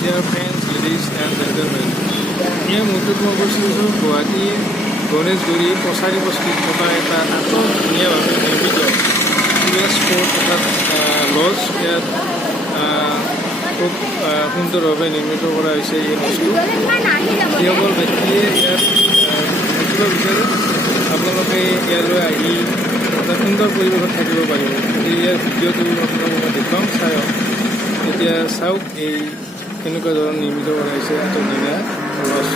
dear friends, ladies and gentlemen, এই মুহূৰ্তত মই কৈছোঁ গুৱাহাটী গণেশগুৰি কছাৰী বস্তিত থকা এটা আটক ধুনীয়াভাৱে নিৰ্মিত স্পৰ্ট অৰ্থাৎ লজ। ইয়াত খুব সুন্দৰভাৱে নিৰ্মিত কৰা হৈছে এই লজটো। যিসকল ব্যক্তিয়ে ইয়াত থাকিব বিচাৰে আপোনালোকে ইয়ালৈ আহি এটা সুন্দৰ পৰিৱেশত থাকিব পাৰিব। গতিকে ইয়াৰ ভিডিঅ'টো আপোনালোকক মই দেখুৱাম, চাওক। এতিয়া চাওক এই কেনেকুৱা ধৰণৰ নিৰ্মিত কৰা হৈছে এটা ধুনীয়া লজ।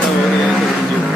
চাব ইয়াৰ ভিডিঅ'।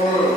Or